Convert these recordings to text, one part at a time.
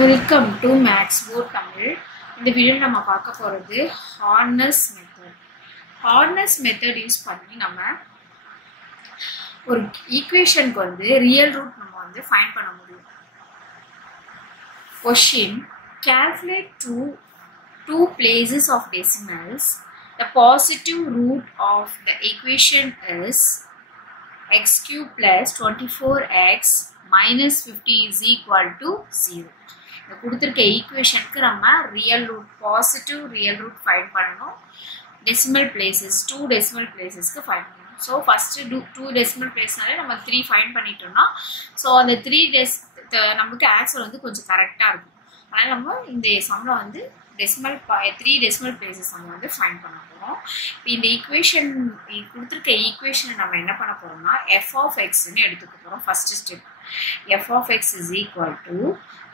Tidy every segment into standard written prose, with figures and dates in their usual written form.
Welcome to Max Port Tamil. இந்த வீடியோவில் நம்ம பார்க்க போகிறது Horner's method. Horner's method use பண்ணி நம்ம ஒரு ஈக்குவேஷனுக்கு வந்து ரியல் ரூட் நம்ம வந்து ஃபைண்ட் பண்ண முடியும். Question: calculate two places of decimals. The positive root of the equation is x cube plus 24x minus 50 is equal to 0. இந்த கொடுத்திருக்க ஈக்குவேஷனுக்கு நம்ம real root positive real root find பண்ணணும். டெசிமல் பிளேசஸ் 2 டெசிமல் பிளேசஸ்க்கு find பண்ணணும். So first 2 decimal பிளேஸ்னாலே நம்ம 3 find பண்ணிட்டோம்னா ஸோ அந்த 3 நமக்கு ஆன்சர் வந்து கொஞ்சம் கரெக்டாக இருக்கும். அதனால் நம்ம இந்த சம்மில் வந்து டெசிமல் 3 டெசிமல் பிளேசஸ் நம்ம வந்து ஃபைண்ட் பண்ண போகிறோம். இப்போ இந்த ஈக்குவேஷன் கொடுத்துருக்க ஈக்குவேஷனை நம்ம என்ன பண்ண போகிறோம்னா எஃப் ஆஃப் எக்ஸ்ன்னு எடுத்துக்க போகிறோம். First step f of x is equal to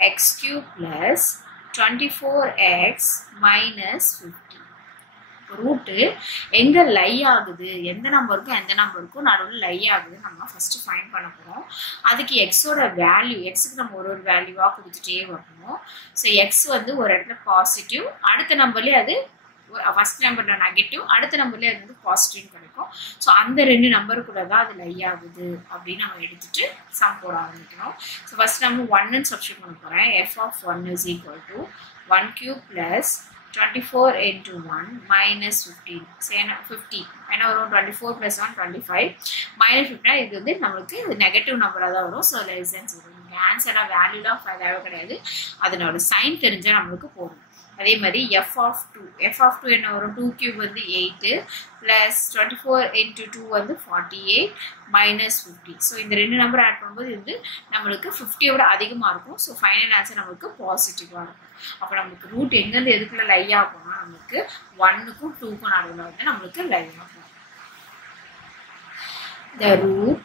x cube plus 24x minus 50. Route எங்கே லை ஆகுது, எந்த நம்பருக்கும் எந்த நம்பருக்கும் நடுவில் லை ஆகுது நம்ம ஃபஸ்ட்டு ஃபைண்ட் பண்ண போகிறோம். அதுக்கு எக்ஸோட வேல்யூ, எக்ஸுக்கு நம்ம ஒரு வேல்யூவாக கொடுத்துட்டே வரணும். ஸோ எக்ஸ் வந்து ஒரு இடத்துல பாசிட்டிவ், அடுத்த நம்பர்லேயே அது ஃபஸ்ட் நம்பரில் நெகட்டிவ், அடுத்த நம்பர்லேயே அது வந்து பாசிட்டிவ்னு கிடைக்கும். ஸோ அந்த 2 நம்பருக்குள்ள தான் அது லை ஆகுது அப்படின்னு நம்ம எடுத்துட்டு சம் போட ஆரம்பிக்கணும். ஸோ ஃபஸ்ட் நம்ம 1ன்னு சப்ஸ்டியூட் பண்ண போகிறேன். F of 1 is equal to 1 cube plus 24 into 1 minus 15. So 50 என்ன வரும்? 24 plus 1 25 minus 15. இது வந்து நம்மளுக்கு இது நெகட்டிவ் நம்பராக தான் வரும். So less than 0. இங்கே ஆன்சராக வேல்யூலாம் தேவை கிடையாது, அதனோட சைன் தெரிஞ்சால் நம்மளுக்கு போகும். அதே மாதிரி எஃப் ஆஃப் 2 என்ன வரும்? 2 கியூப் வந்து 8 ப்ளஸ் 24 into 2 வந்து 48 மைனஸ் 50. ஸோ இந்த 2 நம்பர் ஆட் பண்ணும்போது இது வந்து நம்மளுக்கு 50யோட அதிகமாக இருக்கும். ஸோ ஃபைனல் ஆன்சர் நம்மளுக்கு பாசிட்டிவாக இருக்கும். அப்போ நம்மளுக்கு ரூட் எங்கேருந்து எதுக்குள்ள லை ஆகும்னா நம்மளுக்கு 1க்கும் 2க்கும் நடுவில் வந்து நம்மளுக்கு லை ஆகும். The root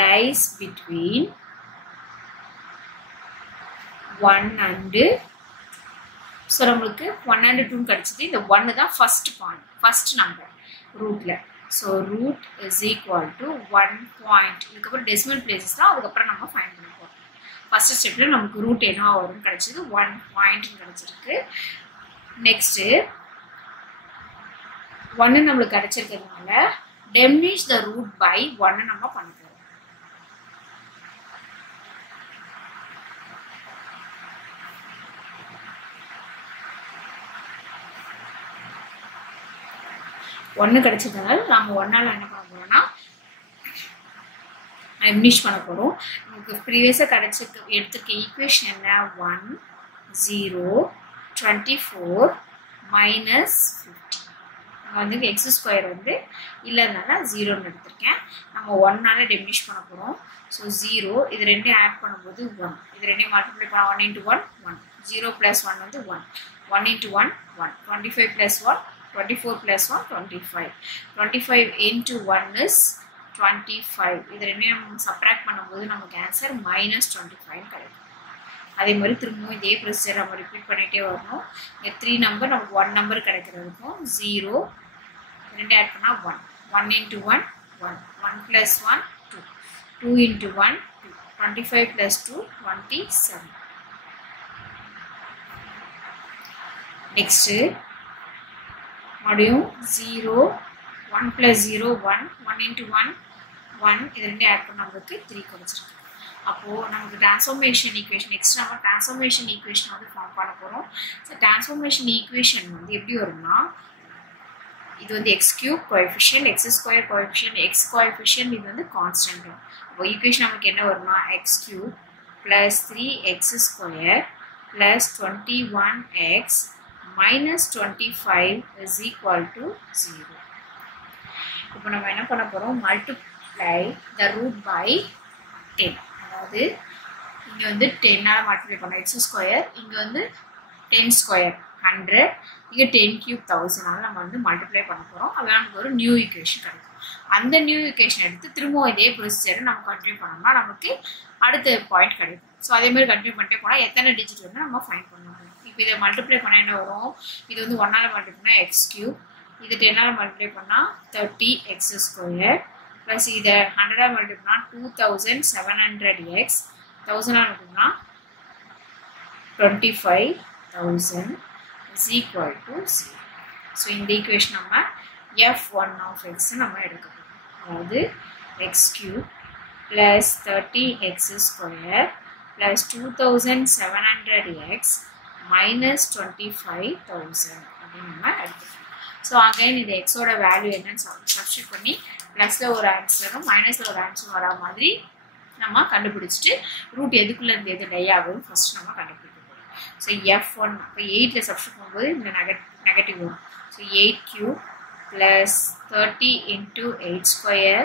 lies between 1 and so நம்மளுக்கு 1 and 2 கிடச்சிது. இந்த 1 தான் ஃபர்ஸ்ட் பாயிண்ட், ஃபர்ஸ்ட் நம்பர் ரூட்டில். So root is equal to 1 point. இதுக்கப்புறம் டெசிமல் பிளேசஸ் தான் அதுக்கப்புறம் நம்ம ஃபைண்ட் பண்ண போகிறோம். ஃபர்ஸ்ட் ஸ்டெப்பில் நமக்கு ரூட் என்ன வரும்னு கிடச்சிது, 1 பாயிண்ட்னு கிடச்சிருக்கு. நெக்ஸ்ட்டு 1 நம்மளுக்கு கிடச்சிருக்கிறதுனால டெமினிஷ் த ரூட் பை 1 நம்ம பண்ண போகிறோம். ஒன்று கிடச்சதுனால நம்ம 1ஆல் என்ன பண்ண போகிறோம்னா டிமினிஷ் பண்ண போகிறோம். நமக்கு ப்ரீவியஸாக எடுத்துருக்க ஈக்குவேஷன் என்ன? 1 0 24 minus 50. நான் வந்து எக்ஸ் ஸ்கொயர் வந்து இல்லைனால 0ன்னு எடுத்திருக்கேன். நம்ம 1ஆல் டிமினிஷ் பண்ண போகிறோம். ஸோ 0 இது 2 ஆட் பண்ணும்போது 1, இது 2 மல்டிப்ளை பண்ண 1 into 1 1, 0 plus 1 வந்து 1, 1 into 1 1, 25 plus 1 24 plus 1 25, 25 into 1 is 25. இது 2 நம்ம சப்ராக்ட் பண்ணும்போது நமக்கு ஆன்சர் minus 25 கிடைக்கும். அதே மாதிரி திரும்பவும் இதே ப்ரொசீஜர் நம்ம ரிப்பீட் பண்ணிகிட்டே வரணும். இங்கே 3 நம்பர் நமக்கு 1 நம்பர் கிடைக்கிறதுக்கும் 0 2 ஆட் பண்ணால் 1, 1 into 1 1, 1 plus 1 2, 2 into 1 2, 25 plus 2 27. Next மறுபடியும் 0 1 plus 0 1, 1 into 1 1, இது 2 ஆட் பண்ண நம்மளுக்கு 3 கிடைச்சிருக்கு. அப்போது நமக்கு டிரான்ஸ்ஃபார்மேஷன் ஈக்குவேஷன், நெக்ஸ்ட் நம்ம டிரான்ஸ்ஃபார்மேஷன் ஈக்குவேஷன் வந்து ஃபார்ம் பண்ண போகிறோம். ஸோ டிரான்ஸ்ஃபார்மேஷன் ஈக்குவேஷன் வந்து எப்படி வரும்னா, இது வந்து X cube coefficient, X square coefficient, X coefficient, இது வந்து கான்ஸ்டன்ட். அப்போ ஈக்குவேஷன் நமக்கு என்ன வரும்னா X cube plus 3x square plus 21x minus 25 is equal to 0. இப்போ நம்ம என்ன பண்ண போகிறோம்? Multiply the root by 10. அதாவது இங்கே வந்து 10ஆல் மல்டிப்ளை பண்ணோம் எக்ஸ் ஸ்கொயர், இங்கே வந்து 10 ஸ்கொயர் 100, இங்கே 10 கியூப் 1000. நம்ம வந்து மல்டிப்ளை பண்ண போகிறோம். அது நமக்கு ஒரு நியூ ஈக்குவேஷன் கிடைக்கும். அந்த நியூ ஈக்குவேஷன் எடுத்து திரும்பவும் இதே ப்ரொசீஜரை நம்ம கண்டினியூ பண்ணோம்னா நமக்கு அடுத்த பாயிண்ட் கிடைக்கும். ஸோ அதே மாதிரி கண்டினியூ பண்ணிட்டே போனால் எத்தனை டிஜிட் வந்து நம்ம ஃபைண்ட் பண்ணணும். இப்போ இதை மல்டிப்ளை பண்ணால் என்ன வரும்? இது வந்து 1ஆல் மல்டிப்ளை பண்ணால் எக்ஸ் கியூப், இது 10ஆல் மல்டிப்ளை பண்ணால் 30x ஸ்கொயர் ப்ளஸ் இதை 100ஆல் மல்டிப்ளை பண்ணால் 2700x, 1000ஆல் மல்டிப்ளை பண்ணால் 25,000 is equal to 0. So in the equation நம்ம f1 of x நம்ம எடுக்கணும். அதாவது x cube plus 30x square plus 2700x minus 25,000 அப்படின்னு நம்ம எடுத்துக்கணும். ஸோ அகைன் இது எக்ஸோட வேல்யூ என்னன்னு சப்ஸ்டியூட் பண்ணி ப்ளஸில் ஒரு ஆன்சரும் மைனஸில் ஒரு ஆன்சரும் வரா மாதிரி நம்ம கண்டுபிடிச்சிட்டு ரூட் எதுக்குள்ளே இருந்து எது டை ஆகுதுன்னு ஃபஸ்ட் நம்ம கண்டுபிடிக்கணும். ஸோ f1 இப்போ 8ல் சப்ஸ்டியூட் பண்ணும்போது இந்த நெகட்டிவ் வரும். So 8 cube plus 30 into 8 square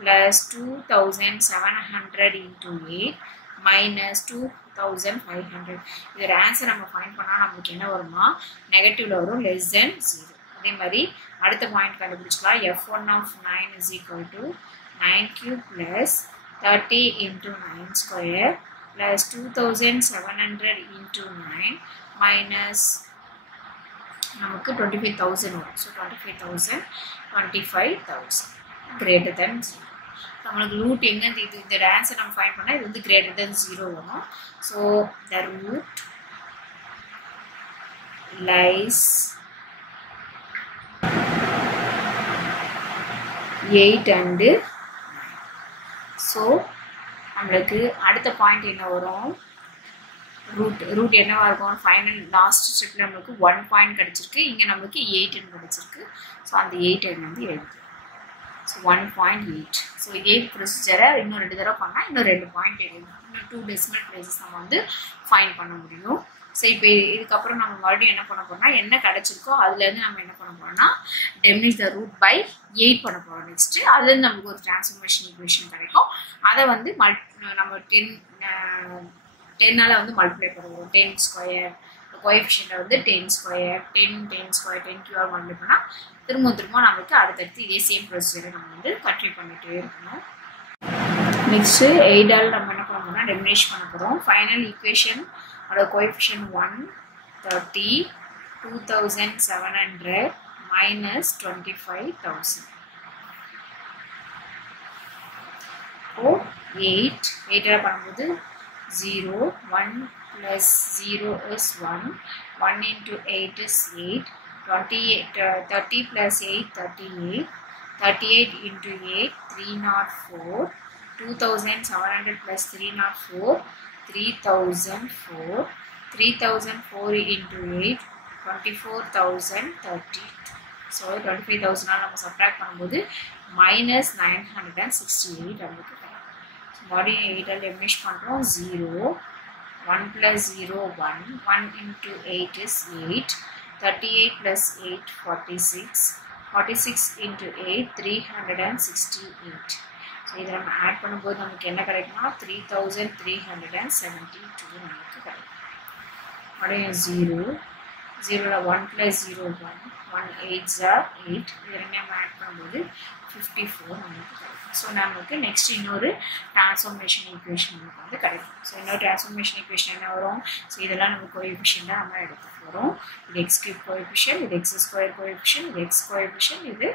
plus 2700 into 8 minus 2500. இதோட ஆன்சர் நம்ம ஃபைண்ட் பண்ணால் நம்மளுக்கு என்ன வருமா நெகட்டிவ்ல வரும் less than 0. அதே மாதிரி அடுத்த point கண்டுபிடிச்சிக்கலாம். f1 of 9 is equal to 9 cube plus 30 into 9 square plus 2700 into 9 minus நமக்கு 25,000 வரும். So 25,000 greater than 0. நம்மளுக்கு ரூட் எங்கே இது இதோட ஆன்சர் நம்ம ஃபைண்ட் பண்ணால் இது வந்து greater than 0 வரும். So the root lies 8 and 9. So நம்மளுக்கு அடுத்த பாயிண்ட் என்ன வரும் ரூட் என்னவா இருக்கும் ஃபைனல் லாஸ்ட் ஸ்டெப்பில் நம்மளுக்கு 1 பாயிண்ட் கிடச்சிருக்கு. இங்கே நம்மளுக்கு 8 கிடச்சிருக்கு. ஸோ அந்த 8 வந்து எழுது. ஸோ 1.8. ஸோ இதே ப்ரொசீஜரை இன்னும் 2 தடவை பண்ணால் இன்னும் 2 பாயிண்ட் எழுதணும். இன்னும் 2 டெசிமல் பிளேசஸ் நம்ம வந்து ஃபைண்ட் பண்ண முடியும். ஸோ இப்போ இதுக்கப்புறம் நம்ம மறுபடியும் என்ன பண்ண போறோம்னா என்ன கிடச்சிருக்கோ அதுலேருந்து நம்ம என்ன பண்ண போறோம்னா டிமினிஷ் த ரூட் பை 8 பண்ண போகிறோம். நெக்ஸ்ட்டு அதுலேருந்து நமக்கு ஒரு டிரான்ஸ்ஃபர்மேஷன் ஈக்குவேஷன் கிடைக்கும். அதை வந்து நம்ம 10ஆல் வந்து மல்டிப்ளை பண்ணுவோம். 10 ஸ்கொயர் கோஎஃபிஷியன்ட்டை வந்து 10 ஸ்கொயர் 10 ஸ்கொயர் 10 கியூஆர் மல்டிப்ளை பண்ணால் திரும்ப நம்மளுக்கு அடுத்தடுத்து இதே சேம் ப்ரொசீஜரை நம்ம வந்து கண்டினியூ பண்ணிகிட்டே இருக்கணும். நெக்ஸ்ட்டு 8ஆல் நம்ம என்ன பண்ண போறோம்னா டிமினிஷ் பண்ண போகிறோம். ஃபைனல் ஈக்குவேஷன் அதோட கோஎஃபிஷியன்ட் 1 30 2700 minus 25,000. இப்போ 8ஆல் பண்ணும்போது 0 1 plus 0 is 1 1 into 8 is 8 30 plus 8 38 38 into 8 304 2700 plus 304 3004 3004 into 8 24,032. So 25,000 நம்ம சப்ட்ராக்ட் பண்ணும்போது minus 968 நம்மளுக்கு கிடைக்கும். ஸோ மறுபடியும் 8ஆல் டிமினிஷ் பண்ணுறோம். 0 1 plus 0 1 1 into 8 is 8 38 plus 8 46 46 into 8 368. So இதை நம்ம ஆட் பண்ணும்போது நமக்கு என்ன கிடைக்கும்னா 3,372 நமக்கு கிடைக்கும். மறுபடியும் 0 1 plus 0 1 1 8s are 8. இது ரெண்டு நம்ம ஆட் பண்ணும்போது 54 நமக்கு கிடைக்கும். ஸோ நமக்கு நெக்ஸ்ட் இன்னொரு டிரான்ஸ்ஃபர்மேஷன் ஈக்குவேஷன் நமக்கு வந்து கிடைக்கும். ஸோ இன்னொரு டிரான்ஸ்ஃபர்மேஷன் ஈக்குவேஷன் என்ன வரும்? ஸோ இதெல்லாம் நம்ம கோஎஃபிஷியன்ட்டாக நம்ம எடுத்து போகிறோம். இது x cube கோஎஃபிஷியன்ட், இது x ஸ்கொயர் கோஎஃபிஷியன்ட், இது x கோஎஃபிஷியன்ட், இது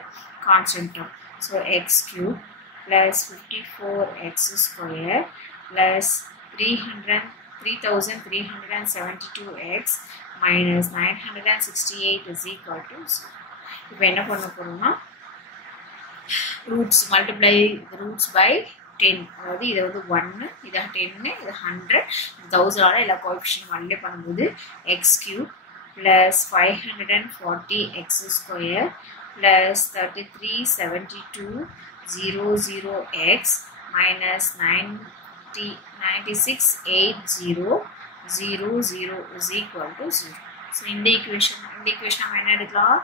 constant term. So x cube plus 54x square plus 3,372x minus 968 is equal to 0. இப்போ என்ன பண்ண போகிறோம்னா ரூட்ஸ் மல்டிப்ளை ரூட்ஸ் பை 10. அதாவது இதை வந்து 1 இதை 10 இது 100 1000ஆல் எல்லா கோஎஃபிஷியன்ட் மல்டிப்ளை பண்ணும்போது x cube plus 540x square plus 337200x minus 968000 is equal to 0. So in the equation நம்ம என்ன எடுக்கலாம்?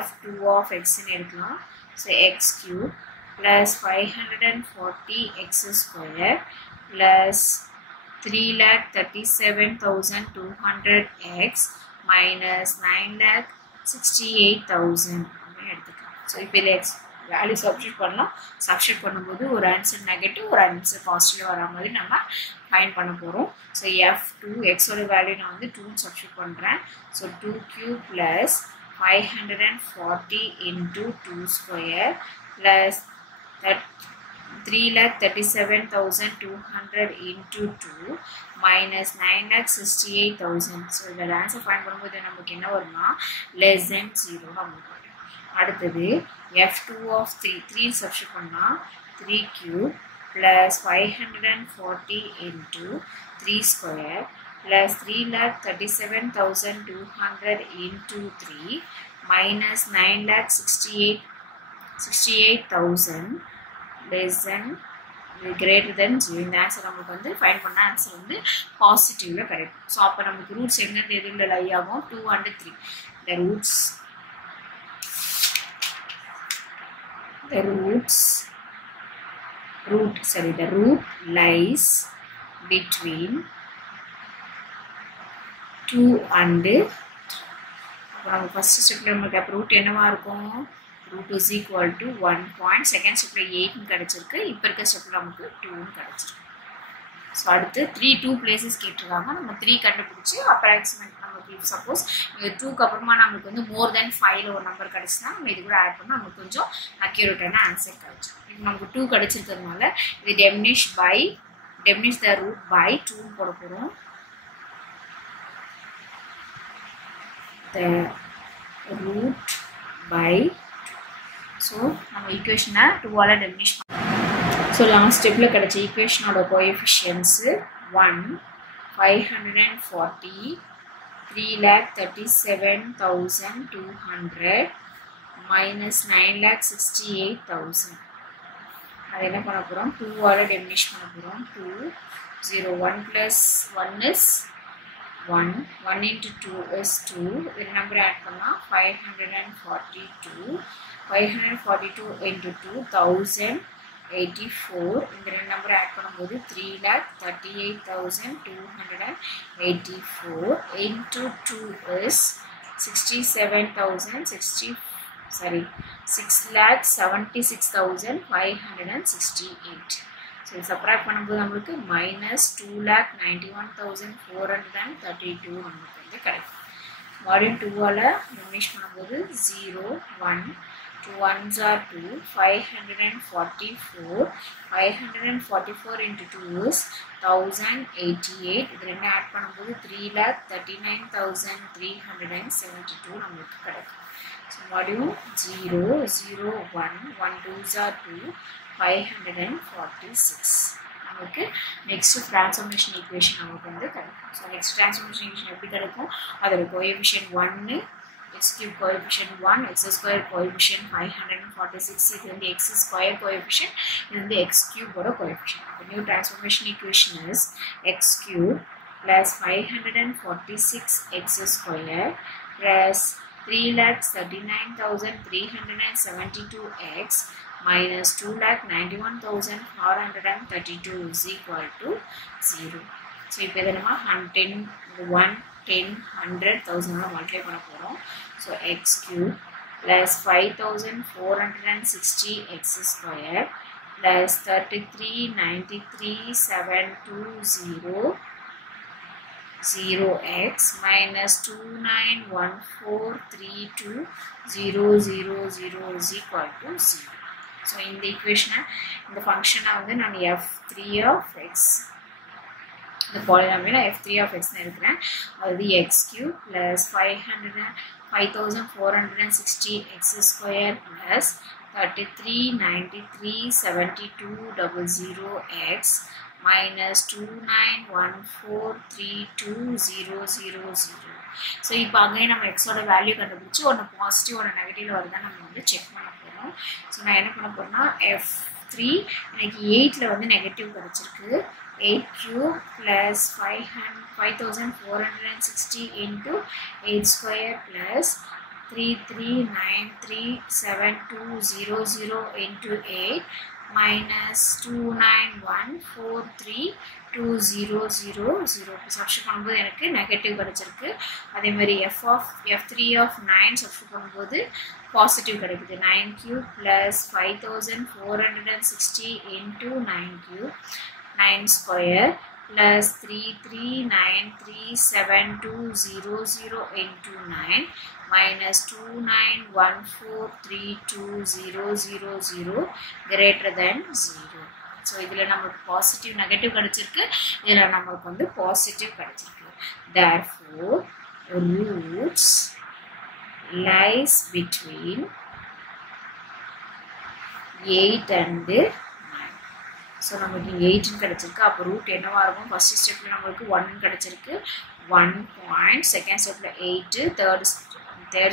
f2 of x ன்னு எடுக்கலாம். So x cube plus 540x square plus 3,37,200x minus 9,68,000 அப்படின்னு எடுத்துக்கலாம். ஸோ இப்போ இதில் வேல்யூ சப்ஸ்டியூட் பண்ணலாம். சப்ஸ்டியூட் பண்ணும்போது ஒரு ஆன்சர் நெகட்டிவ் ஒரு ஆன்சர் பாசிட்டிவ் வரா மாதிரி நம்ம ஃபைண்ட் பண்ண போகிறோம். ஸோ f2 எக்ஸோட வேல்யூ நான் வந்து 2 சப்ஸ்டியூட் பண்ணுறேன். So 2 cube plus 540 into 2 square plus 3,37,200 into 2 minus 9,68,000. So the answer find பண்ணும்போது நமக்கு என்ன வரும்னா less than 0 நமக்கு வரும். அடுத்தது f2 of 3 சப்ஸ்டிட்யூட் பண்ணா 3 cube plus 540 into 3 square plus 3,37,200 into 3 minus 9,68,000 less than greater than 0. இந்த ஆன்சர் நமக்கு வந்து ஃபைண்ட் பண்ண ஆன்சர் வந்து பாசிட்டிவ்ல கிடைக்கும். ஸோ அப்போ நமக்கு ரூட்ஸ் எங்க எதுல லை ஆகும் 2 and 3. The root lies between 2 and நம்ம ஃபர்ஸ்ட் ஸ்டெப்ல நமக்கு ரூட் என்னவா இருக்கும் root is equal to 1 point. Second step 8 கிடைச்சிருக்கு. இப்போ இருக்க ஸ்டெப்ல நமக்கு 2 கிடைச்சிருக்கு. ஸோ அடுத்து 2 places கேட்டிருக்காங்க. நம்ம 3 கண்டுபிடிச்சு அப்ராக்சிமேட் நமக்கு சப்போஸ் 2க்கு அப்புறமா நமக்கு வந்து மோர் தென் 5ல ஒரு நம்பர் கிடைச்சுன்னா நம்ம இது கூட ஆட் பண்ணால் நமக்கு கொஞ்சம் அக்யூரேட்டான ஆன்சர் கிடைச்சிடும். இப்போ நமக்கு 2 கிடைச்சிருக்கிறதுனால இது diminish the root by 2 போட போகிறோம். The root by 2. So நம்ம ஈக்குவேஷனை 2ஆல diminish பண்ணோம். ஸோ லாஸ்ட் ஸ்டெப்ல கிடைச்ச ஈக்குவேஷனோட கோஎஃபிஷியன்ஸ் 1 540 3,37,200 minus 9,68,000. அது என்ன பண்ண போகிறோம் 2ஆல diminish பண்ண போகிறோம். 2 0 1 plus 1 is 1 1 into 2 is 2. இது நம்பர் ஆட் பண்ணால் 542 into 2 1084. இந்த ரெண்டு நம்பர் ஆட் பண்ணும்போது 3,38,284 into 2 is 6,76,568. ஸோ சப்ராக்ட் பண்ணும்போது நம்மளுக்கு -2,91,432 நமக்கு வந்து கிடைக்கும். வால்யூம் 2ஆல டிமினிஷ் பண்ணும்போது 0 1 2 1s are 2 544 544 into 2 is 1088. இது ரெண்டு ஆட் பண்ணும்போது 3,39,372 நமக்கு கிடைக்கும். So volume 0 0 1 1 2s are 2 546. நமக்கு நெக்ஸ்ட் டிரான்ஸ்ஃபார்மேஷன் ஈக்குவேஷன் நமக்கு வந்து கிடைக்கும். ஸோ நெக்ஸ்ட் டிரான்ஸ்ஃபார்மேஷன் ஈக்குவேஷன் எப்படி கிடைக்கும் அதோட coefficient 1 x cube coefficient 1 x square coefficient 546. இது வந்து x square coefficient இது வந்து x cube ஓட coefficient. The new transformation equation is x cube plus 546 x square plus 3,39,372 x minus 2,91,432 is equal to 0. So இப்போ இதை நம்ம 10 100 1000 multiply பண்ண போறோம். So x cube plus 5,460 x square plus 33,93,720 0x minus 29,1432,000 is equal to 0. So in the equation இந்த ஃபங்க்ஷனை வந்து நான் f3 of x இந்த பாலினாமியல் f3 of x னு எடுக்கிறேன். அது x cube plus 5,460 x square plus 33,93,720 x minus 29,1432,000. So இப்போ அங்கே நம்ம எக்ஸோட வேல்யூ கண்டுபிடிச்சி ஒன்று பாசிட்டிவ் ஒன்று நெகட்டிவ் வருதான் நம்ம வந்து செக் பண்ண போகிறோம். ஸோ நான் என்ன பண்ண போகிறேன்னா f3 எனக்கு 8ல் வந்து நெகட்டிவ் கிடச்சிருக்கு. 8 cube plus 5,460 into 8 square plus 33,93,720 into 8 minus 29,1432,000. Substitute பண்ணும்போது எனக்கு நெகட்டிவ் கிடைச்சிருக்கு. அதே மாதிரி f3 of 9 சப்ஸ்டிட்யூட் பண்ணும்போது பாசிட்டிவ் கிடைக்குது. 9 cube plus 5,460 into 9 cube 9 square plus 33937200 into 9 minus 29143200 greater than 0. So இதில நமக்கு positive negative கிடைச்சிருக்கு, இதில நமக்கு வந்து positive கிடைச்சிருக்கு. Therefore roots lies between 8 and 9. So நமக்கு 8 கிடைச்சிருக்கு. அப்ப ரூட் என்னவா இருக்கும்? ஃபர்ஸ்ட் ஸ்டெப்ல நமக்கு 1 கிடைச்சிருக்கு, 1 பாயிண்ட். செகண்ட் ஸ்டெப்ல 8, தேர்ட்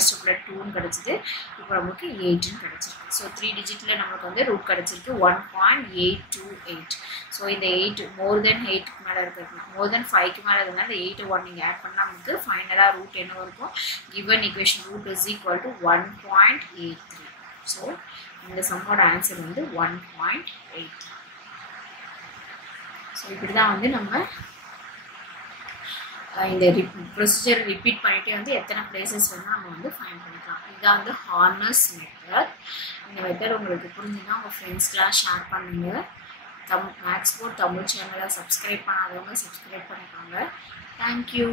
ஸ்டெப்ல 2 கிடைச்சது. இப்போ நமக்கு 8 கிடைச்சிருக்கு. ஸோ 3 டிஜிட்ல நமக்கு வந்து ரூட் கிடைச்சிருக்கு 1.828. ஸோ இந்த 8 மோர் தென் 8க்கு மேலே இருக்கிறது, மோர் தென் 5க்கு மேலே இருந்தால் இந்த 8 1 நீங்கள் ஆட் பண்ணால் நமக்கு ஃபைனலாக ரூட் என்ன இருக்கும்? Given equation root is equal to 1.83. So இந்த சம்மோட ஆன்சர் வந்து 1.83. ஸோ இப்படி தான் வந்து நம்ம இந்த ப்ரொசீஜர் ரிப்பீட் பண்ணிகிட்டே வந்து எத்தனை பிளேசஸ் வேணால் நம்ம வந்து ஃபைண்ட் பண்ணிக்கலாம். இதுதான் வந்து ஹார்னஸ் மெத்தட். இந்த மெத்தட் உங்களுக்கு புரிஞ்சுன்னா உங்கள் ஃப்ரெண்ட்ஸ்க்கெலாம் ஷேர் பண்ணுங்கள். மேக்ஸ் போர்ட் தமிழ் சேனலை சப்ஸ்கிரைப் பண்ணாதவங்க சப்ஸ்கிரைப் பண்ணிக்கோங்க. தேங்க்யூ.